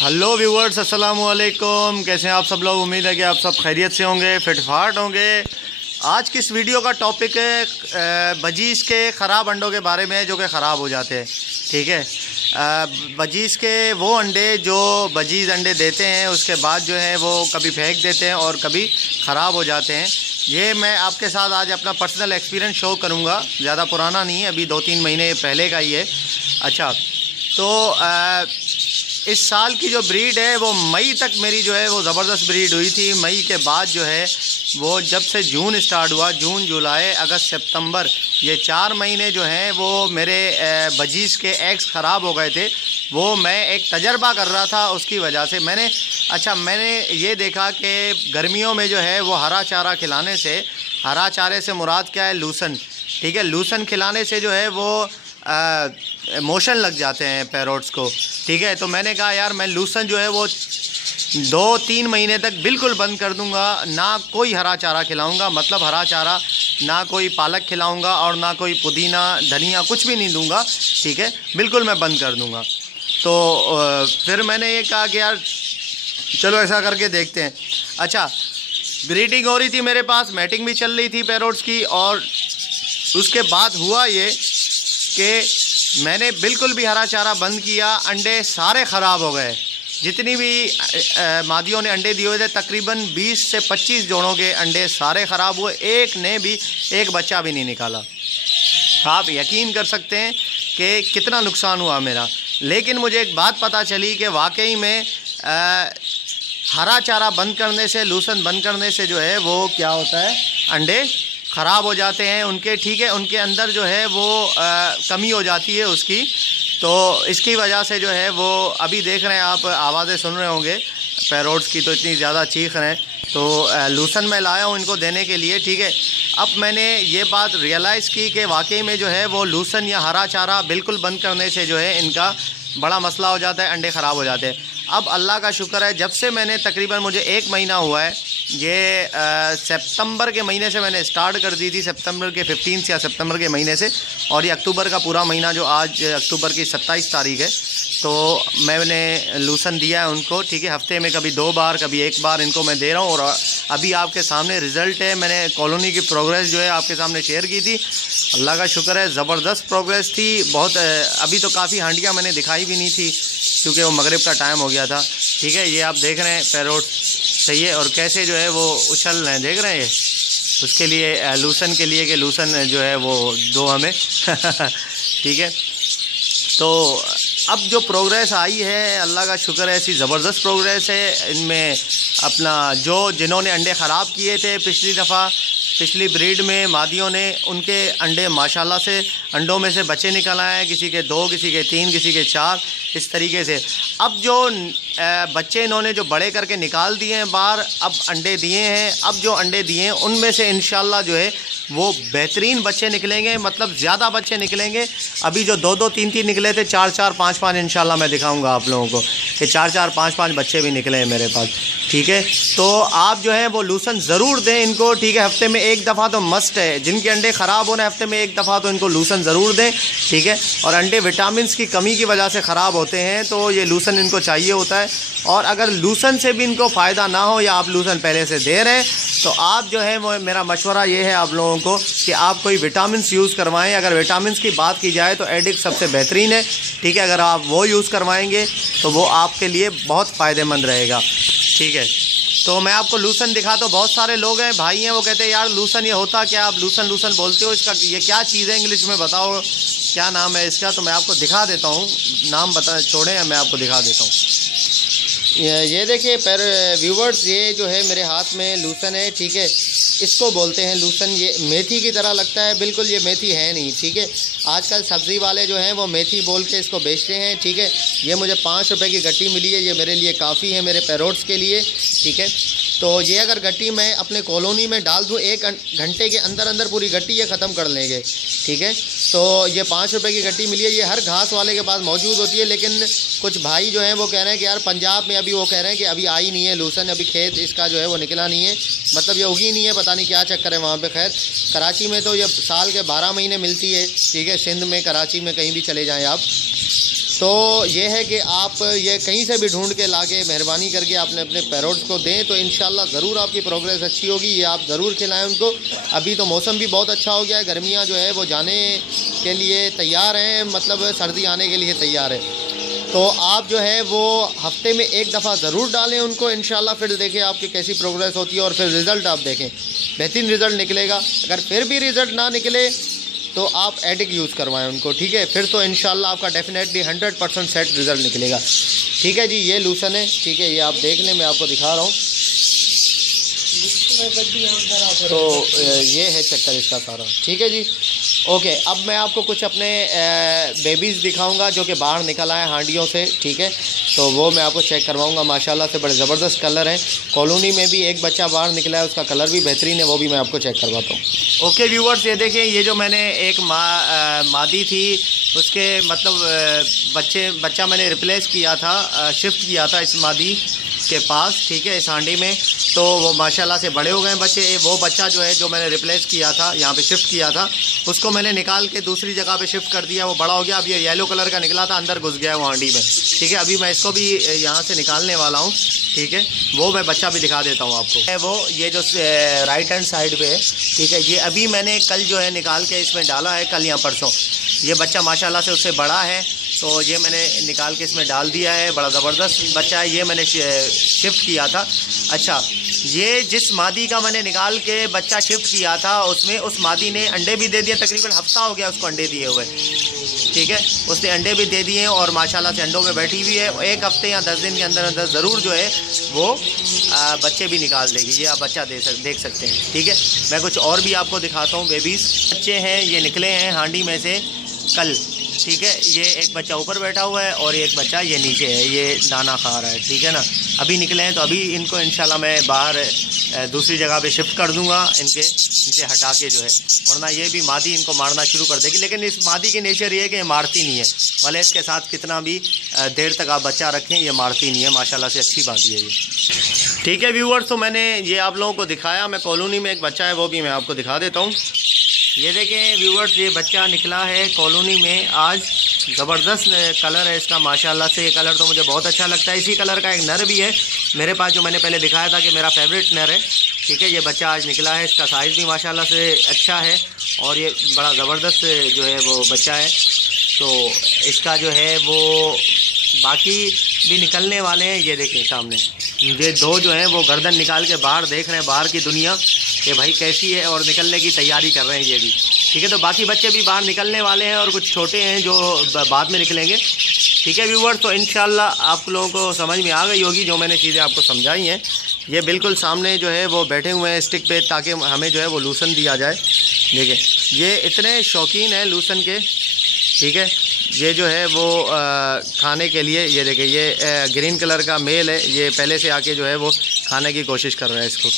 Hello viewers, अस्सलाम वालेकुम। कैसे हैं आप सब लोग? उम्मीद है कि आप सब खैरियत से होंगे, फिटफाट होंगे। आज की इस वीडियो का टॉपिक है बजीज़ के ख़राब अंडों के बारे में जो कि ख़राब हो जाते हैं। ठीक है, बजीज़ के वो अंडे जो बजीज़ अंडे देते हैं उसके बाद जो है वो कभी फेंक देते हैं और कभी ख़राब हो जाते हैं। ये मैं आपके साथ आज अपना पर्सनल एक्सपीरियंस शो करूँगा। ज़्यादा पुराना नहीं है, अभी 2-3 महीने पहले का ही है। अच्छा, तो इस साल की जो ब्रीड है वो मई तक मेरी जो है वो ज़बरदस्त ब्रीड हुई थी। मई के बाद जो है वो जब से जून स्टार्ट हुआ, जून जुलाई अगस्त सितंबर, ये 4 महीने जो हैं वो मेरे बजीज़ के एग्स ख़राब हो गए थे। वो मैं एक तजर्बा कर रहा था, उसकी वजह से मैंने ये देखा कि गर्मियों में जो है वो हरा चारा खिलाने से, हरा चारे से मुराद क्या है, लूसन। ठीक है, लूसन खिलाने से जो है वो मोशन लग जाते हैं पैरोट्स को। ठीक है, तो मैंने कहा यार मैं लूसन जो है वो 2-3 महीने तक बिल्कुल बंद कर दूंगा, ना कोई हरा चारा खिलाऊंगा, मतलब हरा चारा ना कोई पालक खिलाऊंगा और ना कोई पुदीना धनिया कुछ भी नहीं दूंगा। ठीक है, बिल्कुल मैं बंद कर दूंगा। तो फिर मैंने ये कहा कि यार चलो ऐसा करके देखते हैं। अच्छा, ब्रीडिंग हो रही थी मेरे पास, मैटिंग भी चल रही थी पैरोट्स की, और उसके बाद हुआ ये कि मैंने बिल्कुल भी हरा चारा बंद किया, अंडे सारे ख़राब हो गए। जितनी भी मादियों ने अंडे दिए हुए थे, तकरीबन 20 से 25 जोड़ों के अंडे सारे ख़राब हुए। एक ने भी एक बच्चा भी नहीं निकाला। आप यकीन कर सकते हैं कि कितना नुकसान हुआ मेरा। लेकिन मुझे एक बात पता चली कि वाकई में हरा चारा बंद करने से, लूसन बंद करने से जो है वो क्या होता है, अंडे ख़राब हो जाते हैं उनके। ठीक है, उनके अंदर जो है वो कमी हो जाती है उसकी। तो इसकी वजह से जो है वो अभी देख रहे हैं आप, आवाज़ें सुन रहे होंगे पैरोट्स की, तो इतनी ज़्यादा चीख रहे हैं। तो लूसन मैं लाया हूँ इनको देने के लिए। ठीक है, अब मैंने ये बात रियलाइज़ की कि वाकई में जो है वो लूसन या हरा चारा बिल्कुल बंद करने से जो है इनका बड़ा मसला हो जाता है, अंडे ख़राब हो जाते हैं। अब अल्लाह का शुक्र है, जब से मैंने तकरीबन मुझे 1 महीना हुआ है, ये सितंबर के महीने से मैंने स्टार्ट कर दी थी, सितंबर के 15 या सितंबर के महीने से, और ये अक्टूबर का पूरा महीना जो आज अक्टूबर की 27 तारीख है, तो मैंने लूसन दिया है उनको। ठीक है, हफ्ते में कभी 2 बार कभी 1 बार इनको मैं दे रहा हूँ। और अभी आपके सामने रिज़ल्ट है। मैंने कॉलोनी की प्रोग्रेस जो है आपके सामने शेयर की थी। अल्लाह का शुक्र है, ज़बरदस्त प्रोग्रेस थी बहुत। अभी तो काफ़ी हांडियाँ मैंने दिखाई भी नहीं थी क्योंकि वो मगरिब का टाइम हो गया था। ठीक है, ये आप देख रहे हैं पैरोट सही है, और कैसे जो है वो उछल रहे हैं, देख रहे हैं। ये उसके लिए लूसन के लिए कि लूसन जो है वो दो हमें ठीक है, तो अब जो प्रोग्रेस आई है अल्लाह का शुक्र है, ऐसी ज़बरदस्त प्रोग्रेस है इनमें। अपना जिन्होंने अंडे ख़राब किए थे पिछली दफ़ा, पिछली ब्रीड में मादियों ने, उनके अंडे माशाल्लाह से अंडों में से बच्चे निकल आए हैं। किसी के 2, किसी के 3, किसी के 4, इस तरीके से। अब जो बच्चे इन्होंने जो बड़े करके निकाल दिए हैं बाहर, अब अंडे दिए हैं, अब जो अंडे दिए हैं उनमें से इंशाल्लाह जो है वो बेहतरीन बच्चे निकलेंगे, मतलब ज़्यादा बच्चे निकलेंगे। अभी जो 2-2, 3-3 निकले थे, 4-4, 5-5 इंशाल्लाह मैं दिखाऊंगा आप लोगों को कि 4-4, 5-5 बच्चे भी निकले हैं मेरे पास। ठीक है, तो आप जो है वो लूसन ज़रूर दें इनको। ठीक है, हफ्ते में 1 दफ़ा तो मस्ट है। जिनके अंडे ख़राब होने हफ्ते में 1 दफ़ा तो इनको लूसन ज़रूर दें। ठीक है, और अंडे विटामिन की कमी की वजह से ख़राब होते हैं, तो ये लूसन इनको चाहिए होता है। और अगर लूसन से भी इनको फ़ायदा ना हो या आप लूसन पहले से दे रहे हैं, तो आप जो है वो, मेरा मशवरा ये है आप लोगों को कि आप कोई विटामिन यूज़ करवाएं। अगर विटामिन की बात की जाए तो एडिक्ट सबसे बेहतरीन है। ठीक है, अगर आप वो यूज़ करवाएंगे तो वो आपके लिए बहुत फ़ायदेमंद रहेगा। ठीक है, तो मैं आपको लूसन दिखाता हूँ। बहुत सारे लोग हैं, भाई हैं, वो कहते हैं यार लूसन ये होता क्या, आप लूसन लूसन बोलते हो, इसका ये क्या चीज़ है, इंग्लिश में बताओ क्या नाम है इसका। तो मैं आपको दिखा देता हूँ, नाम बता छोड़े हैं, मैं आपको दिखा देता हूँ। ये देखिए व्यूवर्स, ये जो है मेरे हाथ में लूसन है। ठीक है, इसको बोलते हैं लूसन। ये मेथी की तरह लगता है, बिल्कुल ये मेथी है नहीं। ठीक है, आजकल सब्ज़ी वाले जो हैं वो मेथी बोल के इसको बेचते हैं। ठीक है, ये मुझे 5 रुपए की गट्टी मिली है, ये मेरे लिए काफ़ी है, मेरे पैरोट्स के लिए। ठीक है, तो ये अगर गट्टी मैं अपने कॉलोनी में डाल दूँ 1 घंटे के अंदर अंदर पूरी गट्टी ये ख़त्म कर लेंगे। ठीक है, तो ये 5 रुपए की गट्टी मिली है। ये हर घास वाले के पास मौजूद होती है, लेकिन कुछ भाई जो हैं वो कह रहे हैं कि यार पंजाब में अभी वो कह रहे हैं कि अभी आई नहीं है लूसन, अभी खेत इसका जो है वो निकला नहीं है, मतलब ये उगी नहीं है, पता नहीं क्या चक्कर है वहाँ पे। खैर, कराची में तो ये साल के 12 महीने मिलती है। ठीक है, सिंध में, कराची में, कहीं भी चले जाएँ आप। तो ये है कि आप ये कहीं से भी ढूंढ के लाके मेहरबानी करके आपने अपने पैरोट्स को दें तो इंशाल्लाह ज़रूर आपकी प्रोग्रेस अच्छी होगी। ये आप ज़रूर खिलाएं उनको। अभी तो मौसम भी बहुत अच्छा हो गया है, गर्मियाँ जो है वो जाने के लिए तैयार हैं, मतलब सर्दी आने के लिए तैयार है। तो आप जो है वो हफ्ते में एक दफ़ा ज़रूर डालें उनको, इंशाल्लाह फिर देखें आपकी कैसी प्रोग्रेस होती है और फिर रिज़ल्ट आप देखें, बेहतरीन रिज़ल्ट निकलेगा। अगर फिर भी रिज़ल्ट ना निकले तो आप एडिक यूज़ करवाएं उनको, ठीक है। फिर तो इंशाल्लाह आपका डेफिनेटली 100% सेट रिज़ल्ट निकलेगा, ठीक है जी। ये लूसन है, ठीक है, ये आप देख लें, मैं आपको दिखा रहा हूँ। तो ये है चक्कर इसका सारा, ठीक है जी। ओके, अब मैं आपको कुछ अपने बेबीज़ दिखाऊंगा जो कि बाहर निकल आए हांडियों से, ठीक है। तो वो मैं आपको चेक करवाऊंगा, माशाल्लाह से बड़े ज़बरदस्त कलर हैं। कॉलोनी में भी एक बच्चा बाहर निकला है, उसका कलर भी बेहतरीन है, वो भी मैं आपको चेक करवाता हूँ। ओके व्यूवर्स, ये देखें, ये जो मैंने एक मादी थी उसके मतलब बच्चा मैंने रिप्लेस किया था, शिफ्ट किया था इस मादी के पास, ठीक है, इस हांडी में। तो वो माशाल्लाह से बड़े हो गए बच्चे। वो बच्चा जो है जो मैंने रिप्लेस किया था, यहाँ पे शिफ्ट किया था, उसको मैंने निकाल के दूसरी जगह पे शिफ्ट कर दिया। वो बड़ा हो गया, अब ये येलो कलर का निकला था, अंदर घुस गया वो हांडी में, ठीक है। अभी मैं इसको भी यहाँ से निकालने वाला हूँ, ठीक है। वो मैं बच्चा भी दिखा देता हूँ आपको। वो ये जो राइट हैंड साइड पे है, ठीक है, ये अभी मैंने कल जो है निकाल के इसमें डाला है, कल या परसों। ये बच्चा माशाल्लाह से उससे बड़ा है, तो ये मैंने निकाल के इसमें डाल दिया है। बड़ा ज़बरदस्त बच्चा है, ये मैंने शिफ्ट किया था। अच्छा, ये जिस मादी का मैंने निकाल के बच्चा शिफ्ट किया था उसमें उस मादी ने अंडे भी दे दिए, तकरीबन हफ्ता हो गया उसको अंडे दिए हुए, ठीक है। उसने अंडे भी दे दिए और माशाल्लाह से अंडों में बैठी हुई है। एक हफ्ते या 10 दिन के अंदर अंदर ज़रूर जो है वो बच्चे भी निकाल देगी। ये आप बच्चा देख सकते हैं, ठीक है। मैं कुछ और भी आपको दिखाता हूँ। बेबीज़ बच्चे हैं, ये निकले हैं हांडी में से कल, ठीक है। ये एक बच्चा ऊपर बैठा हुआ है और एक बच्चा ये नीचे है, ये दाना खा रहा है, ठीक है ना। अभी निकले हैं तो अभी इनको इंशाल्लाह मैं बाहर दूसरी जगह पे शिफ्ट कर दूंगा, इनसे हटा के जो है, वरना ये भी मादी इनको मारना शुरू कर देगी। लेकिन इस मादी की नेचर ये है कि ये मारती नहीं है, भले इसके साथ कितना भी देर तक आप बच्चा रखें, ये मारती नहीं है, माशाल्लाह से अच्छी बात है ये, ठीक है व्यूअर्स। तो मैंने ये आप लोगों को दिखाया। मैं कॉलोनी में एक बच्चा है वो भी मैं आपको दिखा देता हूँ। ये देखें व्यूअर्स, ये बच्चा निकला है कॉलोनी में आज, ज़बरदस्त कलर है इसका माशाल्लाह से। ये कलर तो मुझे बहुत अच्छा लगता है। इसी कलर का एक नर भी है मेरे पास, जो मैंने पहले दिखाया था कि मेरा फेवरेट नर है, ठीक है। ये बच्चा आज निकला है, इसका साइज़ भी माशाल्लाह से अच्छा है और ये बड़ा ज़बरदस्त जो है वो बच्चा है। तो इसका जो है वो बाकी भी निकलने वाले हैं। ये देखें सामने, ये दो जो हैं वो गर्दन निकाल के बाहर देख रहे हैं, बाहर की दुनिया कि भाई कैसी है, और निकलने की तैयारी कर रहे हैं ये भी, ठीक है। तो बाकी बच्चे भी बाहर निकलने वाले हैं और कुछ छोटे हैं जो बाद में निकलेंगे, ठीक है व्यूअर। तो इंशाल्लाह आप लोगों को समझ में आ गई होगी जो मैंने चीज़ें आपको समझाई हैं। ये बिल्कुल सामने जो है वो बैठे हुए हैं स्टिक पे, ताकि हमें जो है वो लूसन दिया जाए। देखिए, ये इतने शौकीन हैं लूसन के, ठीक है। ये जो है वो खाने के लिए, ये देखिए, ये ग्रीन कलर का मेल है, ये पहले से आके जो है वो खाने की कोशिश कर रहा है इसको।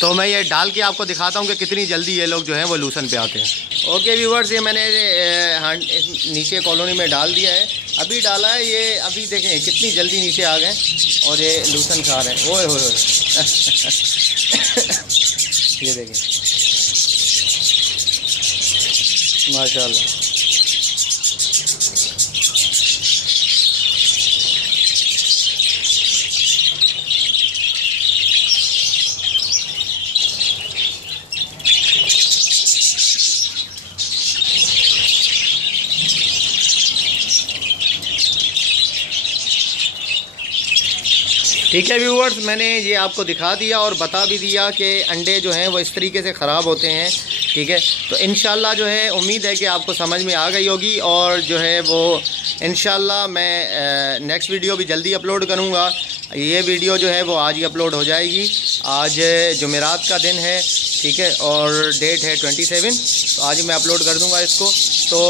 तो मैं ये डाल के आपको दिखाता हूँ कि कितनी जल्दी ये लोग जो हैं वो लूसन पे आते हैं। ओके व्यूवर्स, ये मैंने नीचे कॉलोनी में डाल दिया है, अभी डाला है ये, अभी देखें कितनी जल्दी नीचे आ गए और ये लूसन खा रहे हैं। ओए होए ये देखें माशाल्लाह। ठीक है व्यूअर्स, मैंने ये आपको दिखा दिया और बता भी दिया कि अंडे जो हैं वो इस तरीके से ख़राब होते हैं, ठीक है। तो इंशाल्लाह जो है उम्मीद है कि आपको समझ में आ गई होगी, और जो है वो इंशाल्लाह मैं नेक्स्ट वीडियो भी जल्दी अपलोड करूँगा। ये वीडियो जो है वो आज ही अपलोड हो जाएगी। आज जुमेरात का दिन है, ठीक है, और डेट है 27, तो आज मैं अपलोड कर दूंगा इसको। तो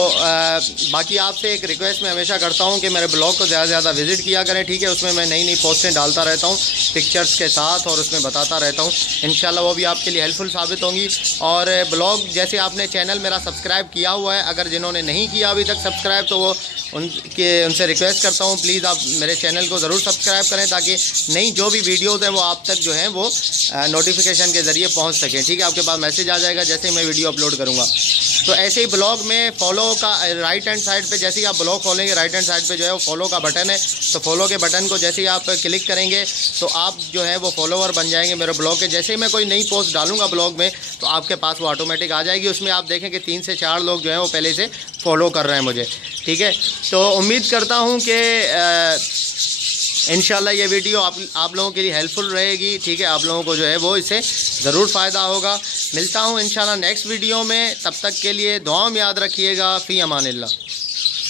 बाकी आपसे एक रिक्वेस्ट मैं हमेशा करता हूं कि मेरे ब्लॉग को ज़्यादा से ज़्यादा विज़िट किया करें, ठीक है। उसमें मैं नई नई पोस्टें डालता रहता हूं पिक्चर्स के साथ, और उसमें बताता रहता हूं, इंशाल्लाह वो भी आपके लिए हेल्पफुल साबित होंगी। और ब्लॉग जैसे आपने चैनल मेरा सब्सक्राइब किया हुआ है, अगर जिन्होंने नहीं किया अभी तक सब्सक्राइब, तो वो उनसे रिक्वेस्ट करता हूँ प्लीज़ आप मेरे चैनल को ज़रूर सब्सक्राइब करें ताकि नई जो भी वीडियोज़ हैं वो आप तक जो है वो नोटिफिकेशन के ज़रिए पहुँच सकें। ठीक है, आपके पास मैसेज आ जाएगा जैसे ही मैं वीडियो अपलोड करूँगा। तो ऐसे ही ब्लॉग में फॉलो का राइट हैंड साइड पे जैसे ही आप ब्लॉग खोलेंगे राइट हैंड साइड पे जो है वो फॉलो का बटन है, तो फॉलो के बटन को जैसे ही आप क्लिक करेंगे तो आप जो है वो फॉलोवर बन जाएंगे मेरे ब्लॉग के। जैसे ही मैं कोई नई पोस्ट डालूंगा ब्लॉग में तो आपके पास वो ऑटोमेटिक आ जाएगी। उसमें आप देखें कि 3 से 4 लोग जो हैं वो पहले से फॉलो कर रहे हैं मुझे। ठीक है, तो उम्मीद करता हूँ कि इंशाल्लाह ये वीडियो आप लोगों के लिए हेल्पफुल रहेगी। ठीक है, आप लोगों को जो है वो इससे ज़रूर फ़ायदा होगा। मिलता हूँ इंशाल्लाह नेक्स्ट वीडियो में, तब तक के लिए दुआ में याद रखिएगा। फ़ी अमानिल्लाह।